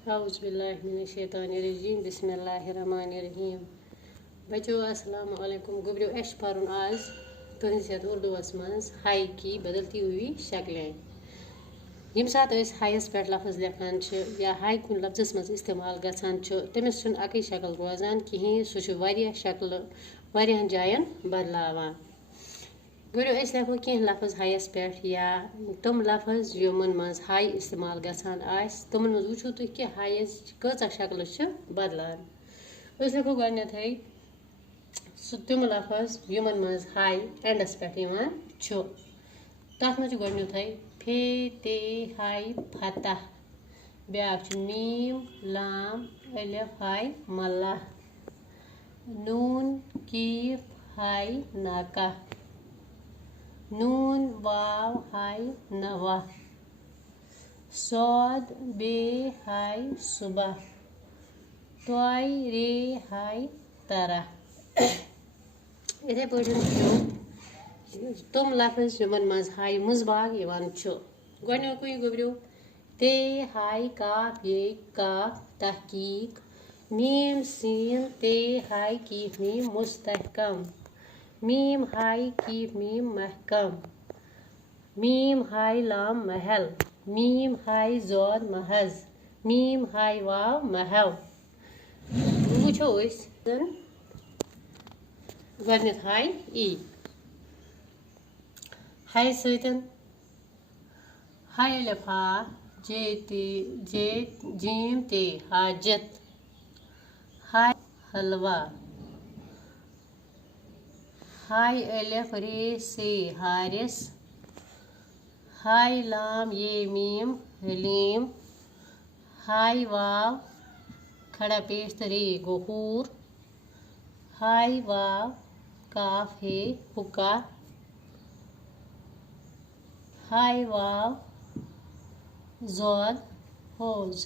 औज़ुबिल्लाहिमिनश्शैतानिर्रजीम बिस्मिल्लाहिर्रहमानिर्रहीम। बच्चों अस्सलाम वालेकुम। गुब्रियो एश परुन आज तुहंदिस यथ उर्दूस मज हाई की बदलती हुई शक्लें। यम सात हायस पे लफ्ज़ लेखान या हाई कुन लफ्ज़स मज इस्तेमाल गसान तमिस अकै शक्ल रोजान कहें सह वारिया शक्ल वारियान जायन बदलावान। गुरो लेखो कह लफ्ज़ हायस पे या तम लफ्ज़ यमन मज हाई इस्तेमाल गसान तमन मज वो तुम कि हायस कचा शक्ल बदलान। लेखो गथै तम लफ्ज़ यमन मज हाई एंडस पे तथ मज गथै फे ते हाई फतह ब्या मीम लाम अलिफ हाई मल्ला नून कीफ हाई नाका नून वाव हाई नवा सौद बे हाई सुबह तोय रे हाई तरा। इथे पे तम लफ्ज़ यमन मज हाई मुजबाग गो गुब्रियो ते हाई काफ ये काफ तहकीक मीम सीन ते हाई कीफ मीम मुस्तहकम मीम हाई कीफ मीम महकम मीम हाई लाम महल मीम हाई जोद महज मीम हाई वाव महव। वो गथ हाई ई हाई सतन हाई अलिफ हा जे ते जे जीम ते हाजत हाई हलवा हाई अलिफ रे से हारिस हाई लाम ये मीम हलीम हाई वाव खड़ा पेश रे गहूर हाई वाव काफ हे हुक्का हाई वाव जोद होज।